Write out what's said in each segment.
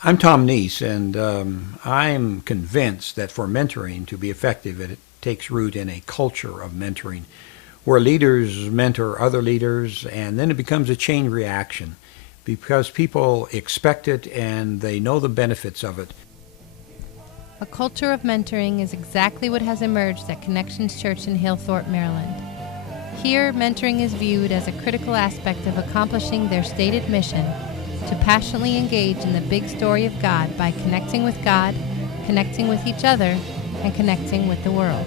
I'm Tom Neese, and I'm convinced that for mentoring to be effective, it takes root in a culture of mentoring where leaders mentor other leaders, and then it becomes a chain reaction because people expect it and they know the benefits of it. A culture of mentoring is exactly what has emerged at Connections Church in Hillthorpe, Maryland. Here, mentoring is viewed as a critical aspect of accomplishing their stated mission to passionately engage in the big story of God by connecting with God, connecting with each other, and connecting with the world.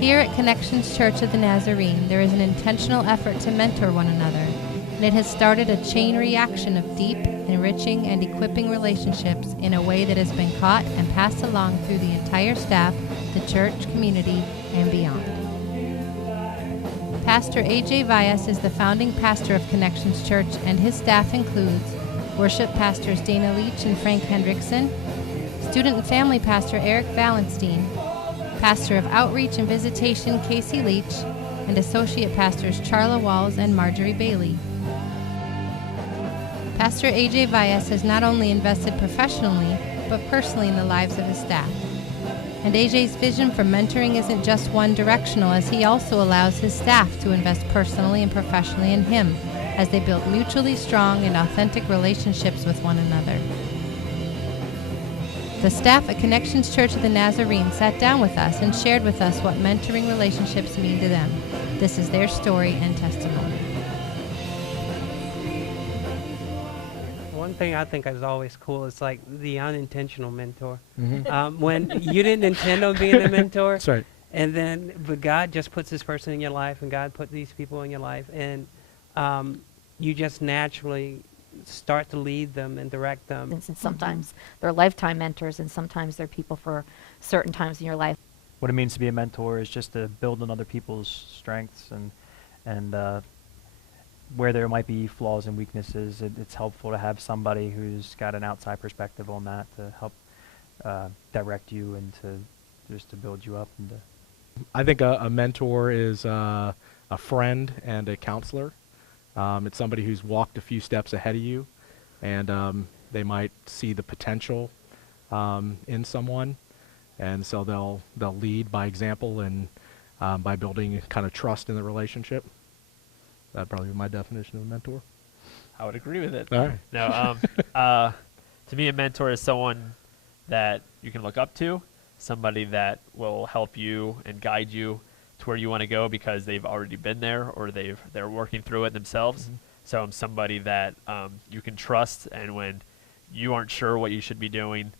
Here at Connections Church of the Nazarene, there is an intentional effort to mentor one another, and it has started a chain reaction of deep, enriching, and equipping relationships in a way that has been caught and passed along through the entire staff, the church community, and beyond. Pastor A.J. Vyas is the founding pastor of Connections Church, and his staff includes worship pastors Dana Leach and Frank Hendrickson, student and family pastor Eric Valenstein, pastor of outreach and visitation Casey Leach, and associate pastors Charla Walls and Marjorie Bailey. Pastor A.J. Vyas has not only invested professionally, but personally in the lives of his staff. And AJ's vision for mentoring isn't just one-directional, as he also allows his staff to invest personally and professionally in him as they build mutually strong and authentic relationships with one another. The staff at Connections Church of the Nazarene sat down with us and shared with us what mentoring relationships mean to them. This is their story and testimony. One thing I think is always cool is like the unintentional mentor. Mm-hmm. When you didn't intend on being a mentor, That's right. and then but God just puts this person in your life, and God put these people in your life, and you just naturally start to lead them and direct them. And sometimes they're lifetime mentors, and sometimes they're people for certain times in your life. What it means to be a mentor is just to build on other people's strengths and where there might be flaws and weaknesses. It's helpful to have somebody who's got an outside perspective on that to help direct you and to build you up. And I think a mentor is a friend and a counselor. It's somebody who's walked a few steps ahead of you, and they might see the potential in someone, and so they'll lead by example and by building kind of trust in the relationship. That'd probably be my definition of a mentor. I would agree with it. All right. No, to me, a mentor is someone that you can look up to, somebody that will help you and guide you to where you want to go because they've already been there or they're working through it themselves. Mm-hmm. So I'm somebody that you can trust, and when you aren't sure what you should be doing,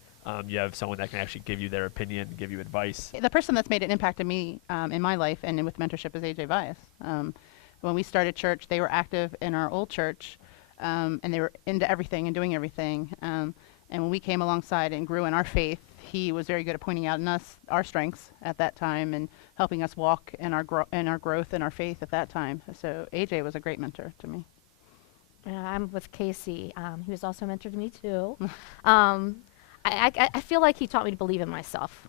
you have someone that can actually give you their opinion, give you advice. The person that's made an impact on me in my life and with mentorship is A.J. Vyas. When we started church, they were active in our old church, and they were into everything and doing everything. And when we came alongside and grew in our faith, he was very good at pointing out in us our strengths at that time and helping us walk in our growth in our faith at that time. So AJ was a great mentor to me. I'm with Casey. He was also a mentor to me too. I feel like he taught me to believe in myself.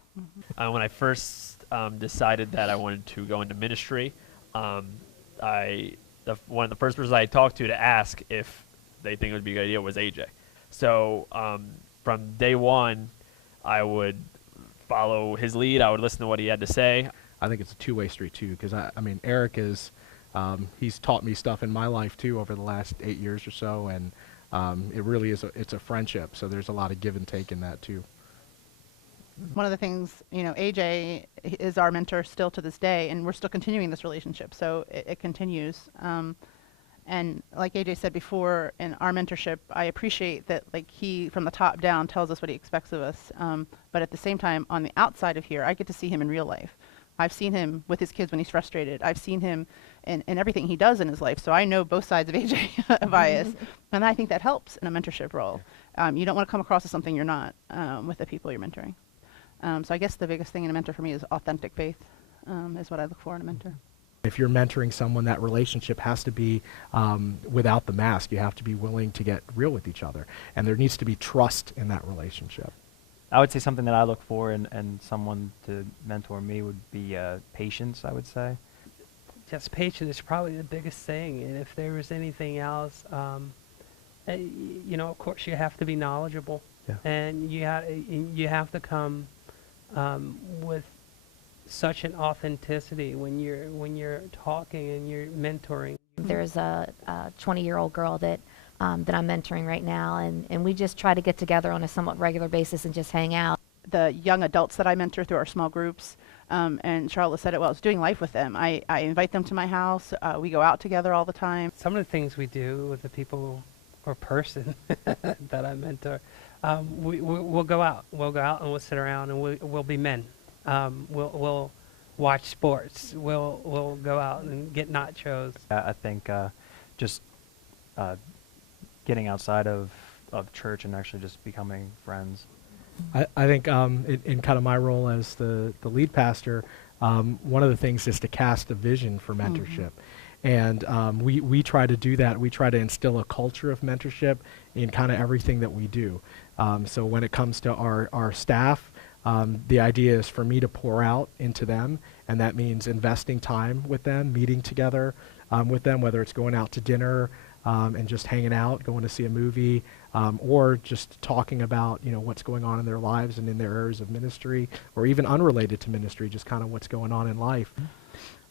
When I first decided that I wanted to go into ministry, one of the first persons I talked to ask if they think it would be a good idea was AJ. So from day one, I would follow his lead. I would listen to what he had to say. I think it's a two-way street too, because I mean Eric is he's taught me stuff in my life too over the last 8 years or so, and it really is it's a friendship. So there's a lot of give and take in that too. One of the things, AJ is our mentor still to this day, and we're still continuing this relationship, so it continues. And like AJ said before, in our mentorship, I appreciate that he, from the top down, tells us what he expects of us. But at the same time, on the outside of here, I get to see him in real life. I've seen him with his kids when he's frustrated. I've seen him in everything he does in his life, so I know both sides of AJ Vyas, and I think that helps in a mentorship role. You don't want to come across as something you're not with the people you're mentoring. So I guess the biggest thing in a mentor for me is authentic faith, is what I look for in a mentor. If you're mentoring someone, that relationship has to be without the mask. You have to be willing to get real with each other, and there needs to be trust in that relationship. I would say something that I look for in someone to mentor me would be patience, I would say. Just patience is probably the biggest thing, and if there was anything else, of course, you have to be knowledgeable, Yeah. and you have to come with such an authenticity when you're talking and you're mentoring. There's a 20-year-old girl that that I'm mentoring right now, and we just try to get together on a somewhat regular basis and just hang out. The young adults that I mentor through our small groups, and Charlotte said it well, it's doing life with them. I invite them to my house. We go out together all the time. Some of the things we do with the people or person that I mentor, we'll go out. We'll go out and we'll sit around and we'll be men. We'll watch sports. We'll go out and get nachos. I think just getting outside of church and actually just becoming friends. I think in kind of my role as the lead pastor, one of the things is to cast a vision for mentorship. And we try to do that. We try to instill a culture of mentorship in kind of everything that we do. So when it comes to our staff, the idea is for me to pour out into them, and that means investing time with them, meeting together with them, whether it's going out to dinner and just hanging out, going to see a movie, or just talking about what's going on in their lives and in their areas of ministry, or even unrelated to ministry, just kind of what's going on in life.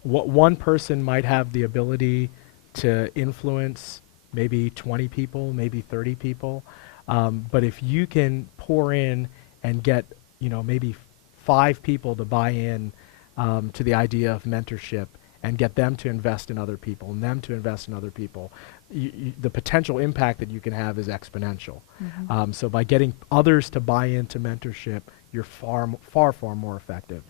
What one person might have the ability to influence maybe 20 people, maybe 30 people, but if you can pour in and get maybe 5 people to buy in to the idea of mentorship and get them to invest in other people and them to invest in other people, the potential impact that you can have is exponential. So by getting others to buy into mentorship, you're far more effective.